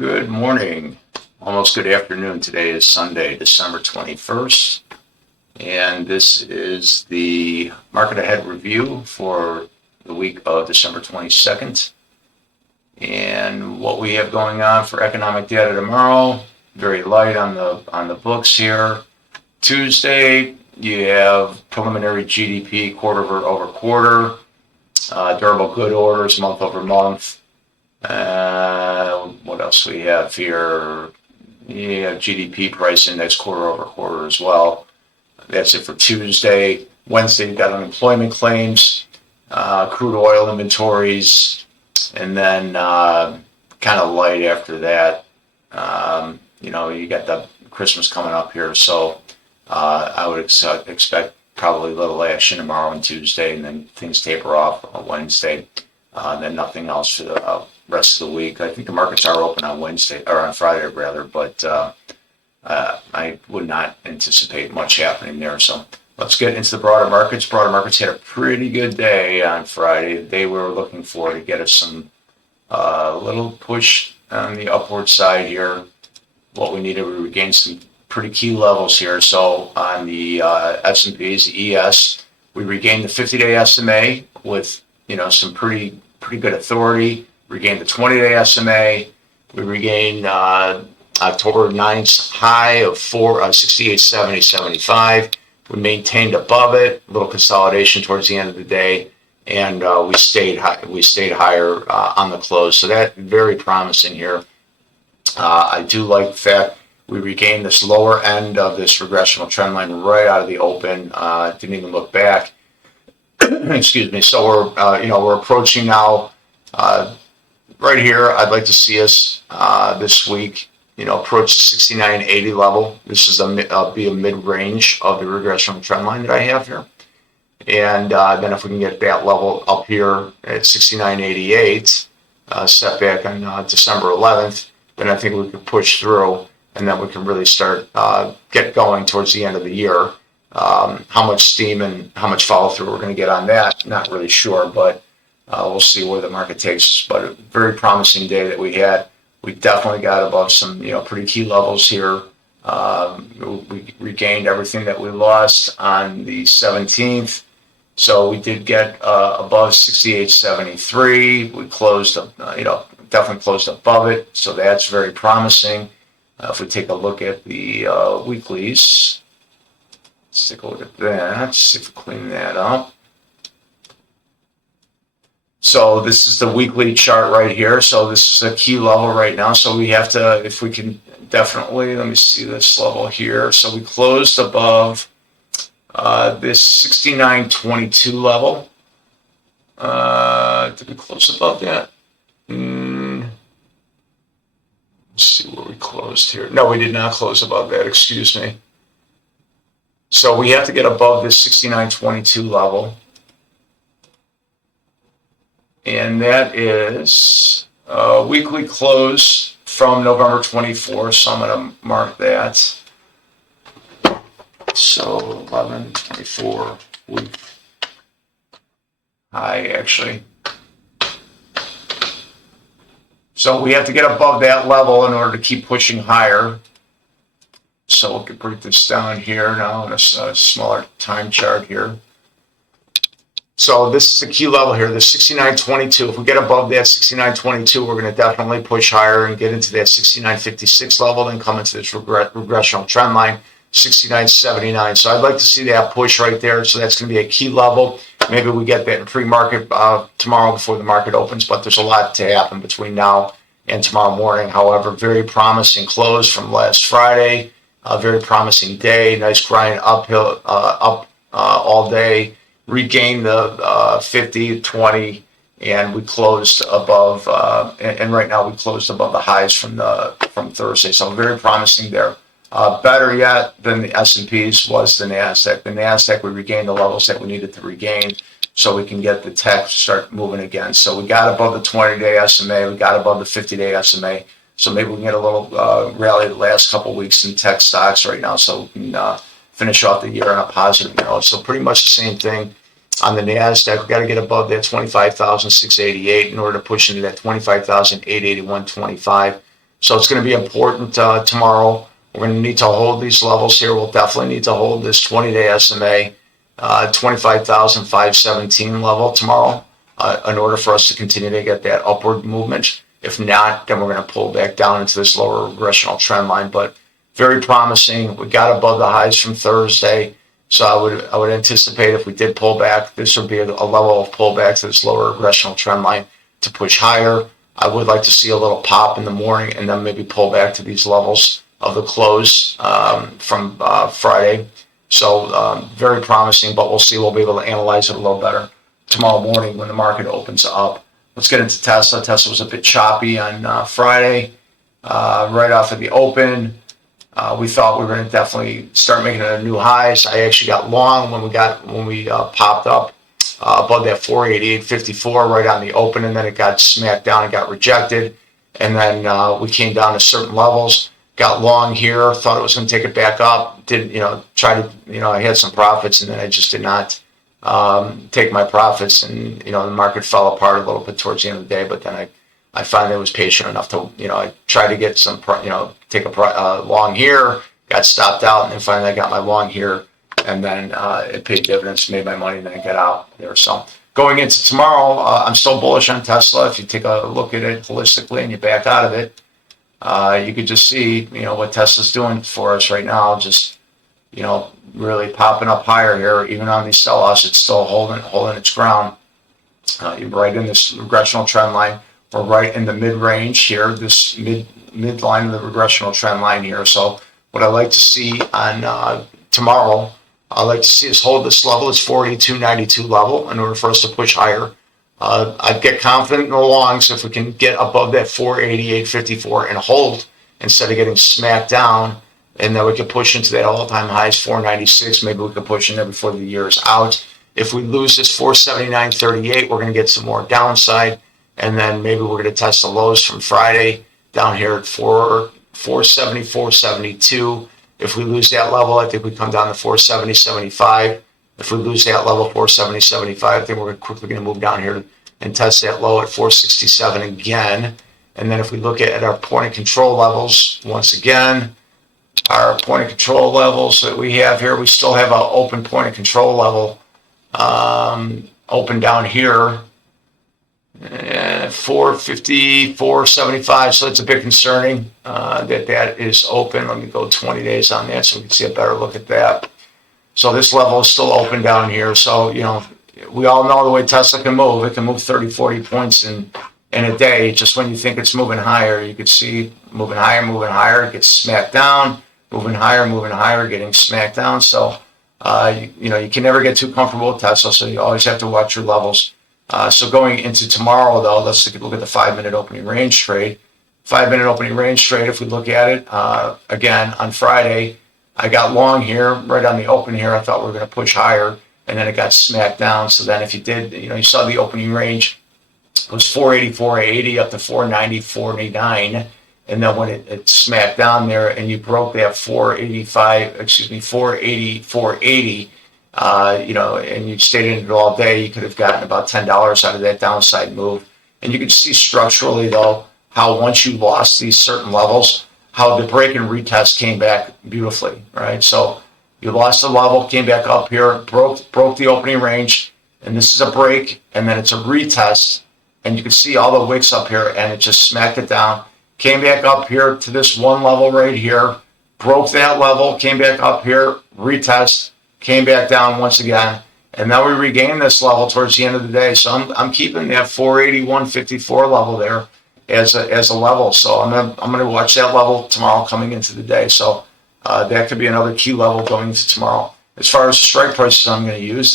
Good morning, almost good afternoon. Today is Sunday, December 21st, and this is the market ahead review for the week of December 22nd. And what we have going on for economic data tomorrow, very light on the books here. Tuesday, you have preliminary GDP quarter over quarter, durable good orders month over month. What else we have here? Yeah, GDP price index quarter over quarter as well. That's it for Tuesday. Wednesday, you've got unemployment claims, crude oil inventories, and then kind of light after that. You got the Christmas coming up here, so I would expect probably a little action tomorrow and Tuesday, and then things taper off on Wednesday. Then nothing else for the rest of the week. I think the markets are open on Wednesday, or on Friday rather, but I would not anticipate much happening there. So let's get into the broader markets. Broader markets had a pretty good day on Friday. The day we were looking for to get us some little push on the upward side here. What we needed, we regained some pretty key levels here. So on the S&Ps, the ES, we regained the 50-day SMA with some pretty good authority. Regained the 20-day SMA. We regained October 9th high of 68.70.75. We maintained above it. A little consolidation towards the end of the day, and we stayed high. We stayed higher on the close. So that very promising here. I do like the fact we regained this lower end of this regressional trend line right out of the open. Didn't even look back. Excuse me. So we're approaching now. Right here, I'd like to see us this week, approach the 69.80 level. This is be a mid-range of the regressional trend line that I have here. And then if we can get that level up here at 69.88, set back on December 11th, then I think we can push through, and then we can really start get going towards the end of the year. How much steam and how much follow-through we're going to get on that, not really sure, but we'll see where the market takes us. But a very promising day that we had. We definitely got above some pretty key levels here. We regained everything that we lost on the 17th. So we did get above 68.73. We closed, definitely closed above it. So that's very promising. If we take a look at the weeklies, let's take a look at that. See if we clean that up. So this is the weekly chart right here. So this is a key level right now. So we have to, if we can definitely, let me see this level here. So we closed above this 69.22 level. Did we close above that? Let's see where we closed here. No, we did not close above that. Excuse me. So we have to get above this 69.22 level. And that is a weekly close from November 24th. So I'm going to mark that. So 11/24 week high, actually. So we have to get above that level in order to keep pushing higher. So we can break this down here now in a smaller time chart here. So this is the key level here, the 69.22. If we get above that 69.22, we're going to definitely push higher and get into that 69.56 level, then come into this regressional trend line, 69.79. So I'd like to see that push right there. So that's going to be a key level. Maybe we get that in pre-market tomorrow before the market opens, but there's a lot to happen between now and tomorrow morning. However, very promising close from last Friday. A very promising day. Nice grind uphill, up all day. Regained the 50, 20, and we closed above. And right now we closed above the highs from Thursday. So very promising there. Better yet than the S&Ps was the NASDAQ. The NASDAQ, we regained the levels that we needed to regain so we can get the tech start moving again. So we got above the 20-day SMA. We got above the 50-day SMA. So maybe we can get a little rally the last couple of weeks in tech stocks right now so we can finish off the year on a positive note. So pretty much the same thing on the NASDAQ. We got to get above that 25,688 in order to push into that 25,881.25. So it's going to be important tomorrow. We're going to need to hold these levels here. We'll definitely need to hold this 20-day SMA, 25,517 level tomorrow in order for us to continue to get that upward movement. If not, then we're going to pull back down into this lower regressional trend line. But very promising. We got above the highs from Thursday. So I would anticipate if we did pull back, this would be a level of pullback to this lower regressional trend line to push higher. I would like to see a little pop in the morning and then maybe pull back to these levels of the close from Friday. So very promising, but we'll see. We'll be able to analyze it a little better tomorrow morning when the market opens up. Let's get into Tesla. Tesla was a bit choppy on Friday, right off of the open. We thought we were going to definitely start making a new highs. I actually got long when we popped up above that 488.54 right on the open, and then it got smacked down and got rejected. And then we came down to certain levels. Got long here. Thought it was going to take it back up. I had some profits, and then I just did not take my profits, and the market fell apart a little bit towards the end of the day. But then I finally was patient enough to I tried to get some take a long here, got stopped out, and then finally I got my long here, and then it paid dividends, made my money, and then I got out there. So going into tomorrow, I'm still bullish on Tesla. If you take a look at it holistically and you back out of it, you could just see what Tesla's doing for us right now. Just really popping up higher here, even on these sell-offs. It's still holding its ground. You're right in this regressional trend line. We're right in the mid-range here, this mid-line of the regressional trend line here. So what I like to see on tomorrow, I like to see us hold this level, this 42.92 level, in order for us to push higher. I'd get confident in the longs if we can get above that 488.54 and hold instead of getting smacked down, and then we could push into that all-time highs 496. Maybe we could push in there before the year is out. If we lose this 479.38, we're going to get some more downside. And then maybe we're going to test the lows from Friday down here at 470, 472. If we lose that level, I think we come down to 470.75. If we lose that level, 470.75, I think we're quickly going to move down here and test that low at 467 again. And then if we look at our point of control levels, once again, our point of control levels that we have here, we still have an open point of control level open down here. 450, 475, so it's a bit concerning that is open. Let me go 20 days on that so we can see a better look at that. So this level is still open down here. So, we all know the way Tesla can move. It can move 30, 40 points in a day. Just when you think it's moving higher, you can see moving higher, it gets smacked down, moving higher, getting smacked down. So, you can never get too comfortable with Tesla, so you always have to watch your levels. So going into tomorrow, though, let's take a look at the 5-minute opening range trade. 5-minute opening range trade, if we look at it, again, on Friday, I got long here, right on the open here. I thought we were going to push higher, and then it got smacked down. So then if you did, you saw the opening range was 480 up to 490.49. And then when it smacked down there and you broke that 480, and you stayed in it all day, you could have gotten about $10 out of that downside move. And you can see structurally, though, how once you lost these certain levels, how the break and retest came back beautifully, right? So you lost the level, came back up here, broke the opening range, and this is a break, and then it's a retest, and you can see all the wicks up here, and it just smacked it down, came back up here to this one level right here, broke that level, came back up here, retest, came back down once again, and then we regained this level towards the end of the day. So I'm keeping that 481.54 level there as a level. So I'm gonna watch that level tomorrow coming into the day. So that could be another key level going into tomorrow. As far as the strike prices I'm going to use,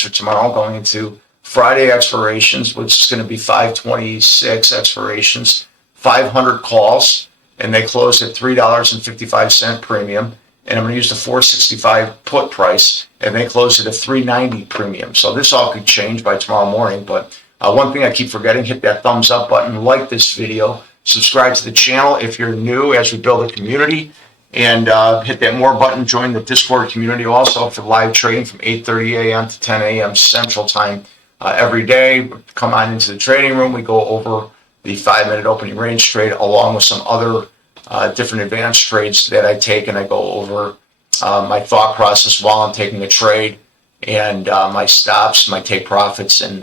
for tomorrow going into Friday expirations, which is going to be 526 expirations, 500 calls, and they closed at $3.55 premium. And I'm going to use the 465 put price, and they closed at a 390 premium. So this all could change by tomorrow morning. But one thing I keep forgetting, hit that thumbs up button, like this video, subscribe to the channel if you're new as we build a community, and hit that more button, join the Discord community also for live trading from 8:30 a.m. to 10 a.m. Central Time every day. Come on into the trading room. We go over the 5-minute opening range trade, along with some other different advanced trades that I take, and I go over my thought process while I'm taking a trade, and my stops, my take profits, and